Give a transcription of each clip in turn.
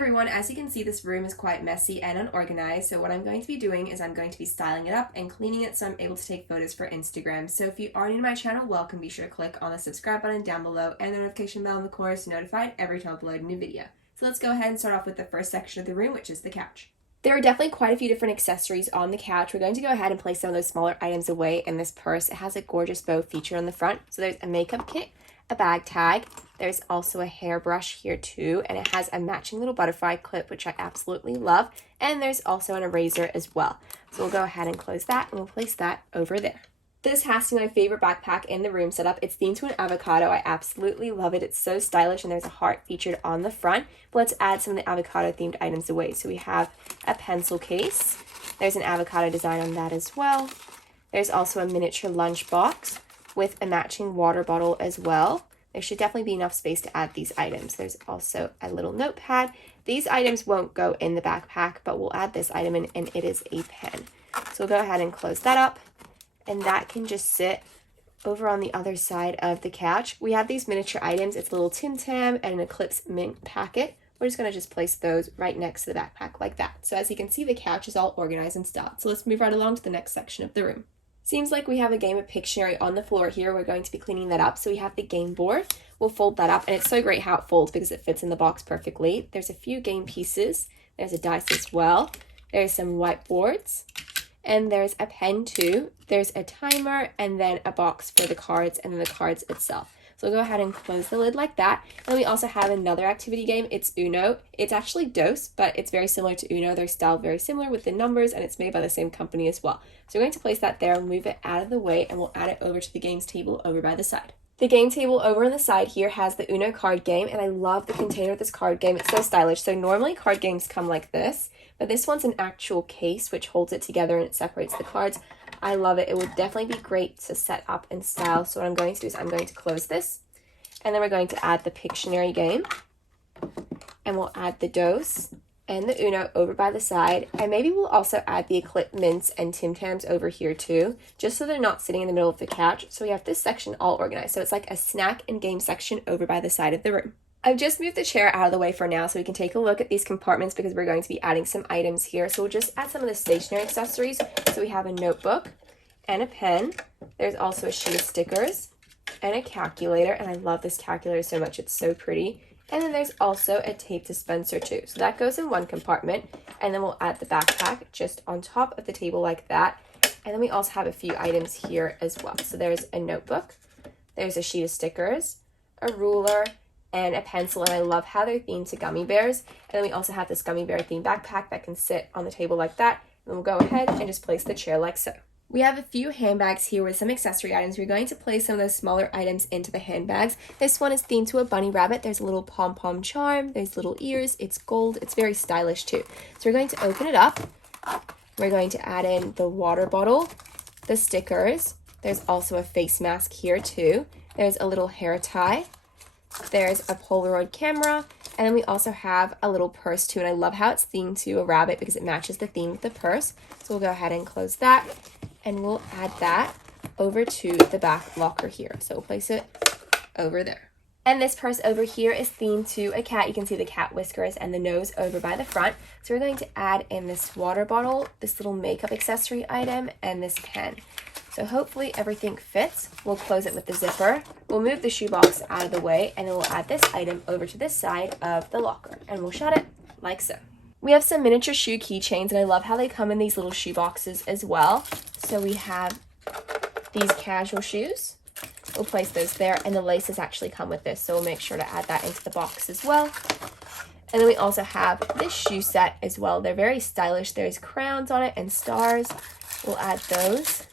everyone, as you can see, this room is quite messy and unorganized, so what I'm going to be doing is I'm going to be styling it up and cleaning it so I'm able to take photos for Instagram. So if you are new to my channel, welcome. Be sure to click on the subscribe button down below and the notification bell in the corner so you're notified every time I upload a new video. So let's go ahead and start off with the first section of the room, which is the couch. There are definitely quite a few different accessories on the couch. We're going to go ahead and place some of those smaller items away in this purse. It has a gorgeous bow featured on the front. So there's a makeup kit, a bag tag. There's also a hairbrush here too, and it has a matching little butterfly clip, which I absolutely love. And there's also an eraser as well. So we'll go ahead and close that, and we'll place that over there. This has to be my favorite backpack in the room setup. It's themed to an avocado. I absolutely love it. It's so stylish, and there's a heart featured on the front. But let's add some of the avocado themed items away. So we have a pencil case. There's an avocado design on that as well. There's also a miniature lunch box with a matching water bottle as well. There should definitely be enough space to add these items. There's also a little notepad. These items won't go in the backpack, but we'll add this item in, and it is a pen. So we'll go ahead and close that up, and that can just sit over on the other side of the couch. We have these miniature items. It's a little Tim Tam and an Eclipse mint packet. We're just gonna just place those right next to the backpack like that. So as you can see, the couch is all organized and styled. So let's move right along to the next section of the room. Seems like we have a game of Pictionary on the floor here. We're going to be cleaning that up. So we have the game board. We'll fold that up, and it's so great how it folds because it fits in the box perfectly. There's a few game pieces. There's a dice as well. There's some whiteboards, and there's a pen too. There's a timer, and then a box for the cards, and then the cards itself. So we'll go ahead and close the lid like that. And we also have another activity game. It's Uno. It's actually Dos, but it's very similar to Uno. They're styled very similar with the numbers, and it's made by the same company as well. So we're going to place that there and move it out of the way, and we'll add it over to the games table over by the side. The game table over on the side here has the Uno card game, and I love the container of this card game. It's so stylish. So normally card games come like this, but this one's an actual case which holds it together and it separates the cards. I love it. It would definitely be great to set up and style. So what I'm going to do is I'm going to close this, and then we're going to add the Pictionary game, and we'll add the Dos and the Uno over by the side, and maybe we'll also add the Eclipse mints and Tim Tams over here too, just so they're not sitting in the middle of the couch. So we have this section all organized. So it's like a snack and game section over by the side of the room. I've just moved the chair out of the way for now so we can take a look at these compartments because we're going to be adding some items here. So we'll just add some of the stationery accessories. So we have a notebook and a pen. There's also a sheet of stickers and a calculator, and I love this calculator so much. It's so pretty. And then there's also a tape dispenser too. So that goes in one compartment, and then we'll add the backpack just on top of the table like that. And then we also have a few items here as well. So there's a notebook, there's a sheet of stickers, a ruler, and a pencil, and I love how they're themed to gummy bears. And then we also have this gummy bear themed backpack that can sit on the table like that. And we'll go ahead and just place the chair like so. We have a few handbags here with some accessory items. We're going to place some of those smaller items into the handbags. This one is themed to a bunny rabbit. There's a little pom-pom charm. There's little ears. It's gold. It's very stylish too. So we're going to open it up. We're going to add in the water bottle, the stickers. There's also a face mask here too. There's a little hair tie. There's a Polaroid camera. And then we also have a little purse too. And I love how it's themed to a rabbit because it matches the theme of the purse. So we'll go ahead and close that. And we'll add that over to the back locker here. So we'll place it over there. And this purse over here is themed to a cat. You can see the cat whiskers and the nose over by the front. So we're going to add in this water bottle, this little makeup accessory item, and this pen. So hopefully everything fits. We'll close it with the zipper. We'll move the shoebox out of the way, and then we'll add this item over to this side of the locker. And we'll shut it like so. We have some miniature shoe keychains, and I love how they come in these little shoe boxes as well. So we have these casual shoes. We'll place those there, and the laces actually come with this, so we'll make sure to add that into the box as well. And then we also have this shoe set as well. They're very stylish. There's crowns on it and stars. We'll add those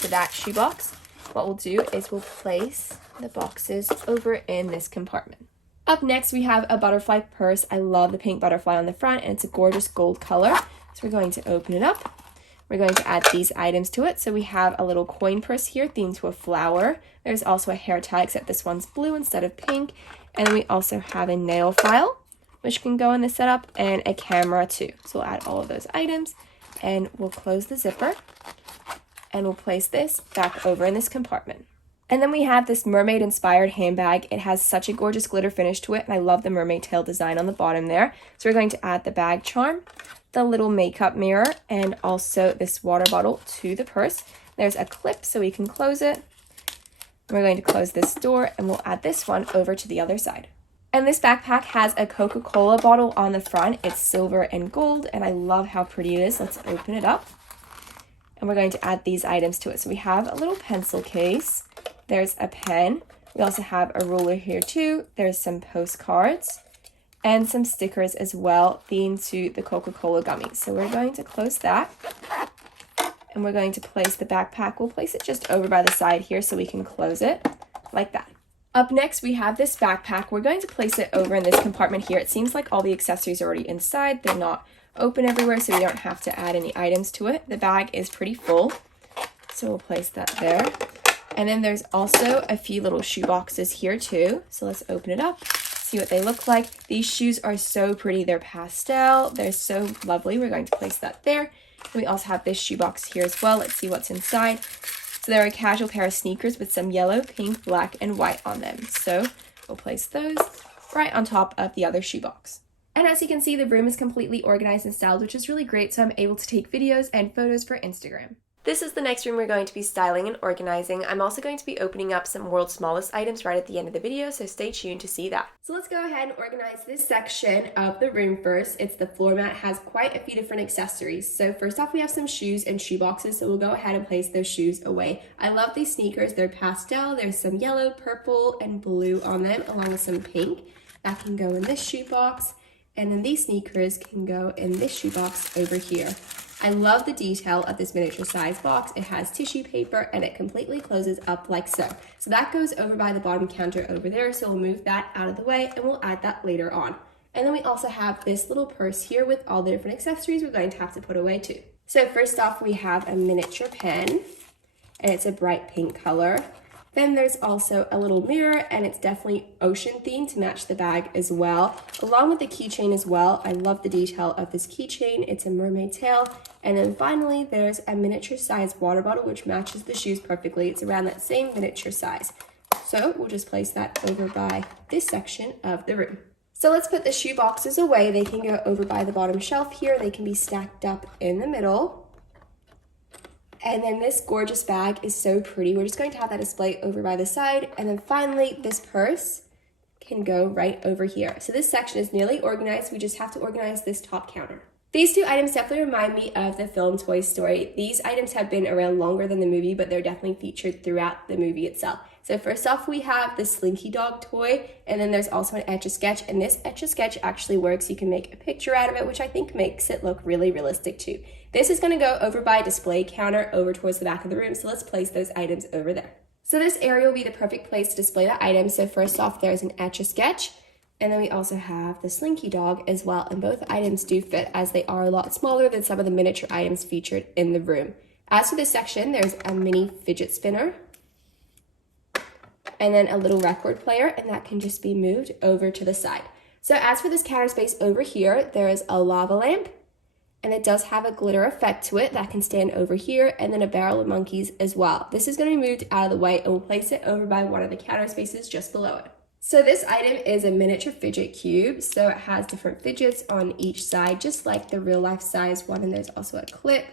to that shoe box. What we'll do is we'll place the boxes over in this compartment. Up next, we have a butterfly purse. I love the pink butterfly on the front, and it's a gorgeous gold color. So we're going to open it up. We're going to add these items to it. So we have a little coin purse here themed to a flower. There's also a hair tie, except this one's blue instead of pink. And then we also have a nail file, which can go in the setup, and a camera too. So we'll add all of those items, and we'll close the zipper, and we'll place this back over in this compartment. And then we have this mermaid inspired handbag. It has such a gorgeous glitter finish to it, and I love the mermaid tail design on the bottom there. So we're going to add the bag charm, the little makeup mirror, and also this water bottle to the purse. There's a clip so we can close it. We're going to close this door, and we'll add this one over to the other side. And this backpack has a Coca-Cola bottle on the front. It's silver and gold, and I love how pretty it is. Let's open it up. And we're going to add these items to it. So we have a little pencil case. There's a pen. We also have a ruler here too. There's some postcards and some stickers as well themed to the Coca-Cola gummies. So we're going to close that. And we're going to place the backpack. We'll place it just over by the side here so we can close it like that. Up next, we have this backpack. We're going to place it over in this compartment here. It seems like all the accessories are already inside. They're not open everywhere, so we don't have to add any items to it. The bag is pretty full, so we'll place that there. And then there's also a few little shoe boxes here too. So let's open it up, see what they look like. These shoes are so pretty. They're pastel. They're so lovely. We're going to place that there. And we also have this shoe box here as well. Let's see what's inside. So they're a casual pair of sneakers with some yellow, pink, black, and white on them. So we'll place those right on top of the other shoebox. And as you can see, the room is completely organized and styled, which is really great, so I'm able to take videos and photos for Instagram. This is the next room we're going to be styling and organizing. I'm also going to be opening up some world's smallest items right at the end of the video, so stay tuned to see that. So let's go ahead and organize this section of the room first. It's the floor mat. It has quite a few different accessories. So first off, we have some shoes and shoe boxes, so we'll go ahead and place those shoes away. I love these sneakers. They're pastel. There's some yellow, purple, and blue on them, along with some pink. That can go in this shoe box, and then these sneakers can go in this shoe box over here. I love the detail of this miniature size box. It has tissue paper and it completely closes up like so. So that goes over by the bottom counter over there. So we'll move that out of the way and we'll add that later on. And then we also have this little purse here with all the different accessories we're going to have to put away too. So first off, we have a miniature pen and it's a bright pink color. Then there's also a little mirror and it's definitely ocean themed to match the bag as well, along with the keychain as well. I love the detail of this keychain. It's a mermaid tail. And then finally, there's a miniature size water bottle, which matches the shoes perfectly. It's around that same miniature size. So we'll just place that over by this section of the room. So let's put the shoe boxes away. They can go over by the bottom shelf here. They can be stacked up in the middle. And then this gorgeous bag is so pretty. We're just going to have that display over by the side. And then finally, this purse can go right over here. So this section is nearly organized. We just have to organize this top counter. These two items definitely remind me of the film Toy Story. These items have been around longer than the movie, but they're definitely featured throughout the movie itself. So first off, we have the Slinky Dog toy, and then there's also an Etch-a-Sketch, and this Etch-a-Sketch actually works. You can make a picture out of it, which I think makes it look really realistic too. This is going to go over by display counter over towards the back of the room, so let's place those items over there. So this area will be the perfect place to display the items. So first off, there's an Etch-a-Sketch, and then we also have the Slinky Dog as well, and both items do fit as they are a lot smaller than some of the miniature items featured in the room. As for this section, there's a mini fidget spinner, and then a little record player, and that can just be moved over to the side. So as for this counter space over here, there is a lava lamp, and it does have a glitter effect to it that can stand over here, and then a barrel of monkeys as well. This is going to be moved out of the way, and we'll place it over by one of the counter spaces just below it. So this item is a miniature fidget cube, so it has different fidgets on each side, just like the real life size one, and there's also a clip,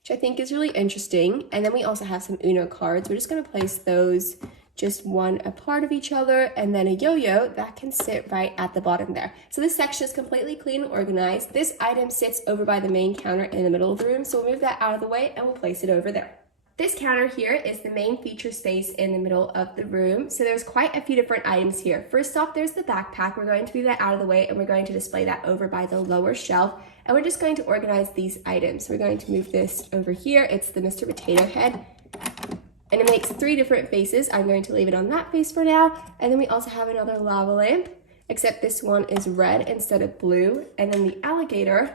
which I think is really interesting. And then we also have some Uno cards. We're just going to place those just one apart of each other, and then a yo-yo that can sit right at the bottom there. So this section is completely clean and organized. This item sits over by the main counter in the middle of the room, so we'll move that out of the way and we'll place it over there. This counter here is the main feature space in the middle of the room. So there's quite a few different items here. First off, there's the backpack. We're going to move that out of the way and we're going to display that over by the lower shelf. And we're just going to organize these items. We're going to move this over here. It's the Mr. Potato Head. And it makes 3 different faces. I'm going to leave it on that face for now. And then we also have another lava lamp, except this one is red instead of blue. And then the alligator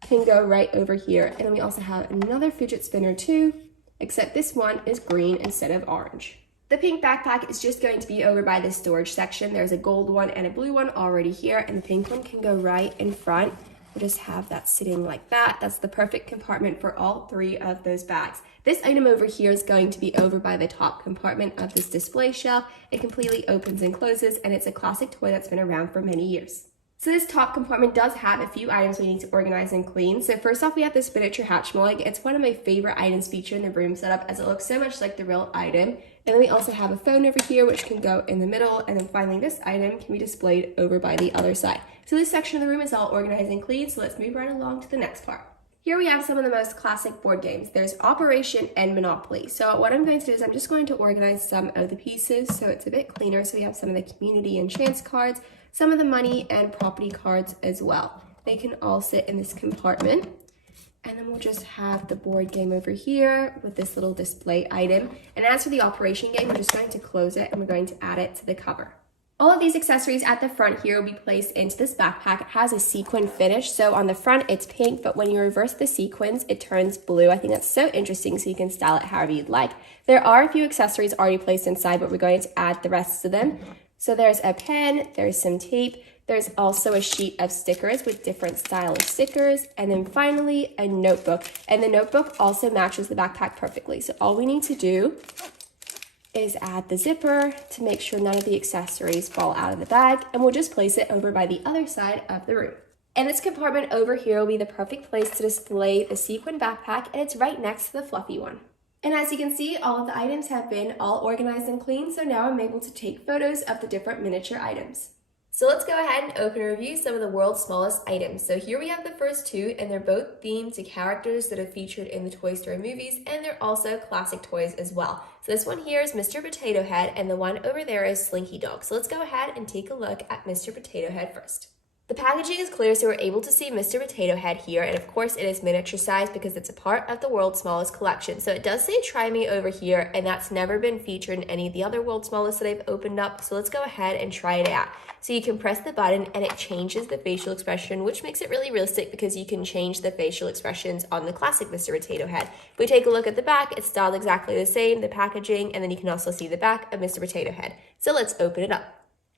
can go right over here. And then we also have another fidget spinner too, except this one is green instead of orange. The pink backpack is just going to be over by the storage section. There's a gold one and a blue one already here, and the pink one can go right in front. we'll just have that sitting like that. That's the perfect compartment for all 3 of those bags. This item over here is going to be over by the top compartment of this display shelf. It completely opens and closes, and it's a classic toy that's been around for many years. So this top compartment does have a few items we need to organize and clean. So first off, we have this miniature Hatchimals. It's one of my favorite items featured in the room setup as it looks so much like the real item. And then we also have a phone over here, which can go in the middle. And then finally, this item can be displayed over by the other side. So this section of the room is all organized and clean. So let's move right along to the next part. Here we have some of the most classic board games. There's Operation and Monopoly. So what I'm going to do is I'm just going to organize some of the pieces so it's a bit cleaner. So we have some of the community and chance cards, some of the money and property cards as well. They can all sit in this compartment. And then we'll just have the board game over here with this little display item. And as for the Operation game, we're just going to close it and we're going to add it to the cover. All of these accessories at the front here will be placed into this backpack. It has a sequin finish, so on the front it's pink, but when you reverse the sequins, it turns blue. I think that's so interesting, so you can style it however you'd like. There are a few accessories already placed inside, but we're going to add the rest of them. So there's a pen, there's some tape, there's also a sheet of stickers with different style of stickers, and then finally a notebook. And the notebook also matches the backpack perfectly, so all we need to do is add the zipper to make sure none of the accessories fall out of the bag, and we'll just place it over by the other side of the room. And this compartment over here will be the perfect place to display the sequin backpack, and it's right next to the fluffy one. And as you can see, all of the items have been all organized and clean, so now I'm able to take photos of the different miniature items. So let's go ahead and open and review some of the world's smallest items. So here we have the first 2, and they're both themed to characters that are featured in the Toy Story movies, and they're also classic toys as well. So this one here is Mr. Potato Head, and the one over there is Slinky Dog. So let's go ahead and take a look at Mr. Potato Head first. The packaging is clear, so we're able to see Mr. Potato Head here, and of course it is miniature size because it's a part of the world's smallest collection. So it does say try me over here, and that's never been featured in any of the other world's smallest that I've opened up. So let's go ahead and try it out. So you can press the button and it changes the facial expression, which makes it really realistic because you can change the facial expressions on the classic Mr. Potato Head. If we take a look at the back, it's styled exactly the same, the packaging, and then you can also see the back of Mr. Potato Head. So let's open it up.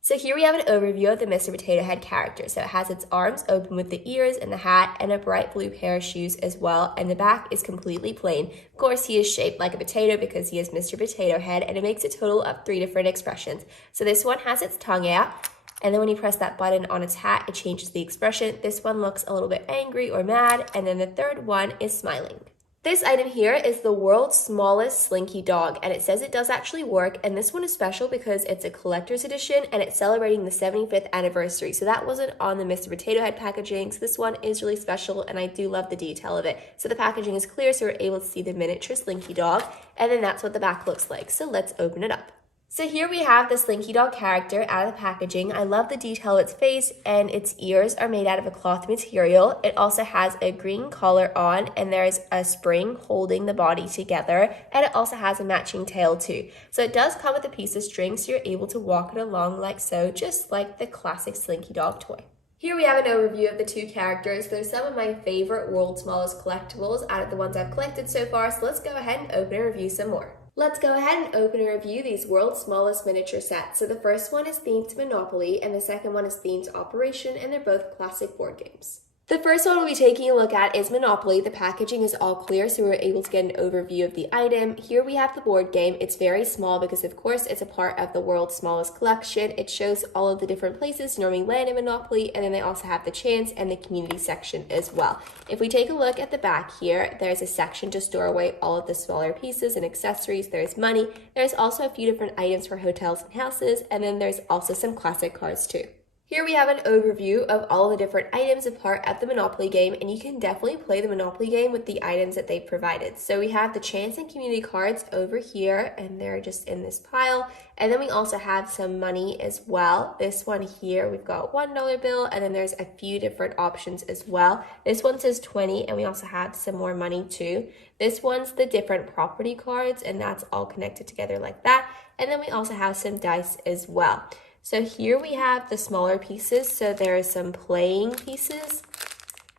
So here we have an overview of the Mr. Potato Head character. So it has its arms open with the ears and the hat and a bright blue pair of shoes as well. And the back is completely plain. Of course, he is shaped like a potato because he is Mr. Potato Head, and it makes a total of 3 different expressions. So this one has its tongue out. And then when you press that button on its hat, it changes the expression. This one looks a little bit angry or mad. And then the third one is smiling. This item here is the world's smallest Slinky Dog, and it says it does actually work, and this one is special because it's a collector's edition and it's celebrating the 75th anniversary. So that wasn't on the Mr. Potato Head packaging, so this one is really special, and I do love the detail of it. So the packaging is clear, so we're able to see the miniature Slinky Dog, and then that's what the back looks like. So let's open it up. So here we have the Slinky Dog character out of the packaging. I love the detail of its face, and its ears are made out of a cloth material. It also has a green collar on, and there's a spring holding the body together, and it also has a matching tail too. So it does come with a piece of string, so you're able to walk it along like so, just like the classic Slinky Dog toy. Here we have an overview of the 2 characters. They're some of my favorite world's smallest collectibles out of the ones I've collected so far, so let's go ahead and open and review some more. Let's go ahead and open and review these world's smallest miniature sets. So the first one is themed to Monopoly, and the second one is themed to Operation, and they're both classic board games. The first one we'll be taking a look at is Monopoly. The packaging is all clear, so we're able to get an overview of the item. Here we have the board game. It's very small because, of course, it's a part of the world's smallest collection. It shows all of the different places you normally land in Monopoly, and then they also have the chance and the community section as well. If we take a look at the back here, there's a section to store away all of the smaller pieces and accessories. There's money. There's also a few different items for hotels and houses, and then there's also some classic cards too. Here we have an overview of all the different items a part of the Monopoly game, and you can definitely play the Monopoly game with the items that they've provided. So we have the chance and community cards over here, and they're just in this pile. And then we also have some money as well. This one here, we've got $1 bill, and then there's a few different options as well. This one says 20, and we also have some more money too. This one's the different property cards, and that's all connected together like that. And then we also have some dice as well. So here we have the smaller pieces. So there are some playing pieces,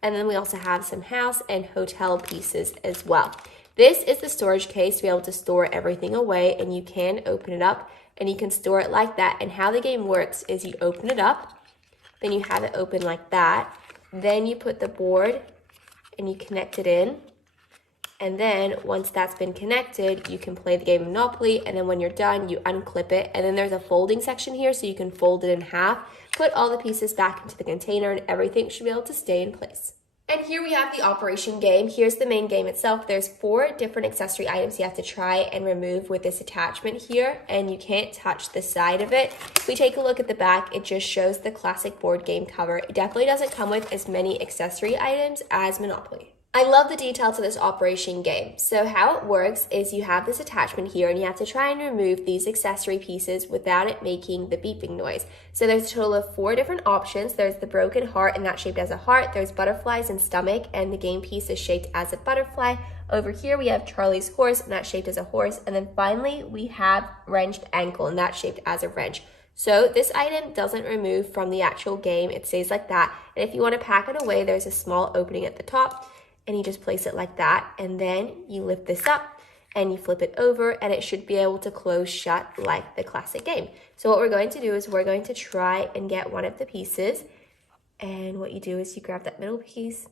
and then we also have some house and hotel pieces as well. This is the storage case to be able to store everything away, and you can open it up and you can store it like that. And how the game works is you open it up, then you have it open like that, Then you put the board and you connect it in. And then once that's been connected, you can play the game of Monopoly. And then when you're done, you unclip it. And then there's a folding section here, so you can fold it in half, put all the pieces back into the container, and everything should be able to stay in place. And here we have the operation game. Here's the main game itself. There's 4 different accessory items you have to try and remove with this attachment here, and you can't touch the side of it. If we take a look at the back, it just shows the classic board game cover. It definitely doesn't come with as many accessory items as Monopoly. I love the detail to this operation game. So how it works is you have this attachment here and you have to try and remove these accessory pieces without it making the beeping noise. So there's a total of 4 different options. There's the broken heart, and that's shaped as a heart. There's butterflies and stomach, and the game piece is shaped as a butterfly. Over here we have Charlie's horse, and that's shaped as a horse. And then finally we have wrenched ankle, and that's shaped as a wrench. So this item doesn't remove from the actual game. It stays like that. And if you want to pack it away, there's a small opening at the top, and you just place it like that, and then you lift this up and you flip it over, and it should be able to close shut like the classic game. So what we're going to do is we're going to try and get one of the pieces, and what you do is you grab that middle piece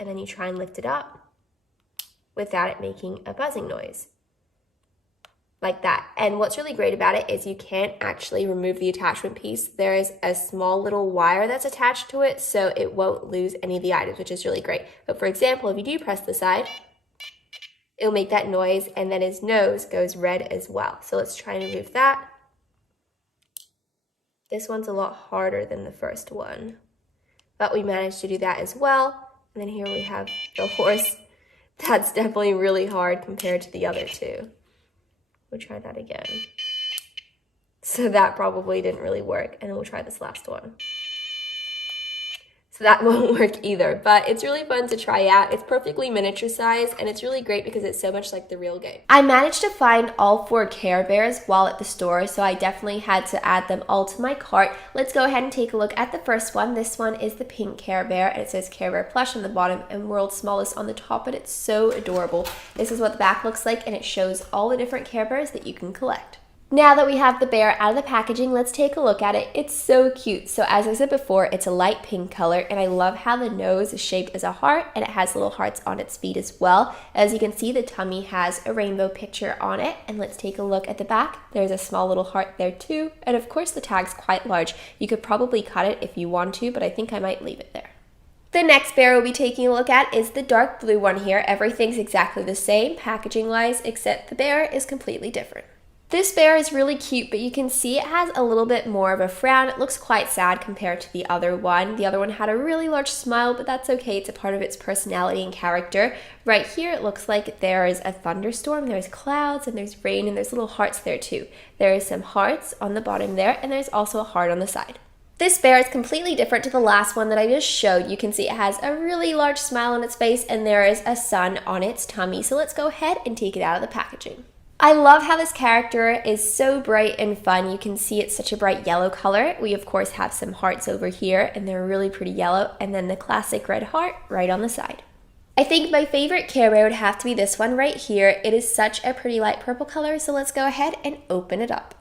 and then you try and lift it up without it making a buzzing noise. Like that. And what's really great about it is you can't actually remove the attachment piece. There is a small little wire that's attached to it, so it won't lose any of the items, which is really great. But for example, if you do press the side, it'll make that noise, and then his nose goes red as well. So let's try and remove that. This one's a lot harder than the first one, but we managed to do that as well. And then here we have the horse. That's definitely really hard compared to the other 2. We'll try that again. So that probably didn't really work. And then we'll try this last one. So that won't work either, but it's really fun to try out. It's perfectly miniature size, and it's really great because it's so much like the real game. I managed to find all 4 Care Bears while at the store, so I definitely had to add them all to my cart. Let's go ahead and take a look at the first one. This one is the pink Care Bear, and it says Care Bear Plush on the bottom and World's Smallest on the top, but it's so adorable. This is what the back looks like, and it shows all the different Care Bears that you can collect. Now that we have the bear out of the packaging, let's take a look at it. It's so cute. So as I said before, it's a light pink color, and I love how the nose is shaped as a heart, and it has little hearts on its feet as well. As you can see, the tummy has a rainbow picture on it, and let's take a look at the back. There's a small little heart there too, and of course the tag's quite large. You could probably cut it if you want to, but I think I might leave it there. The next bear we'll be taking a look at is the dark blue one here. Everything's exactly the same packaging-wise, except the bear is completely different. This bear is really cute, but you can see it has a little bit more of a frown. It looks quite sad compared to the other one. The other one had a really large smile, but that's okay. It's a part of its personality and character. Right here, it looks like there is a thunderstorm. There's clouds, and there's rain, and there's little hearts there too. There is some hearts on the bottom there, and there's also a heart on the side. This bear is completely different to the last one that I just showed. You can see it has a really large smile on its face, and there is a sun on its tummy. So let's go ahead and take it out of the packaging. I love how this character is so bright and fun. You can see it's such a bright yellow color. We of course have some hearts over here, and they're really pretty yellow, and then the classic red heart right on the side. I think my favorite Care Bear would have to be this one right here. It is such a pretty light purple color, so let's go ahead and open it up.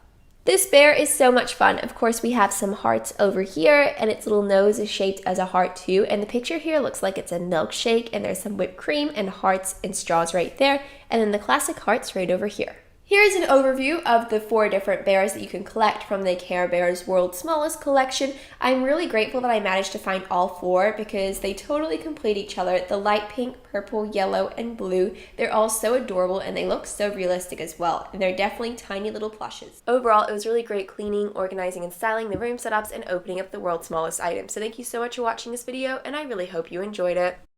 This bear is so much fun. Of course, we have some hearts over here, and its little nose is shaped as a heart too. And the picture here looks like it's a milkshake, and there's some whipped cream and hearts and straws right there, and then the classic hearts right over here. Here's an overview of the 4 different bears that you can collect from the Care Bears World's Smallest collection. I'm really grateful that I managed to find all 4 because they totally complete each other. The light pink, purple, yellow, and blue, they're all so adorable, and they look so realistic as well. And they're definitely tiny little plushes. Overall, it was really great cleaning, organizing, and styling the room setups and opening up the World's Smallest items. So thank you so much for watching this video, and I really hope you enjoyed it.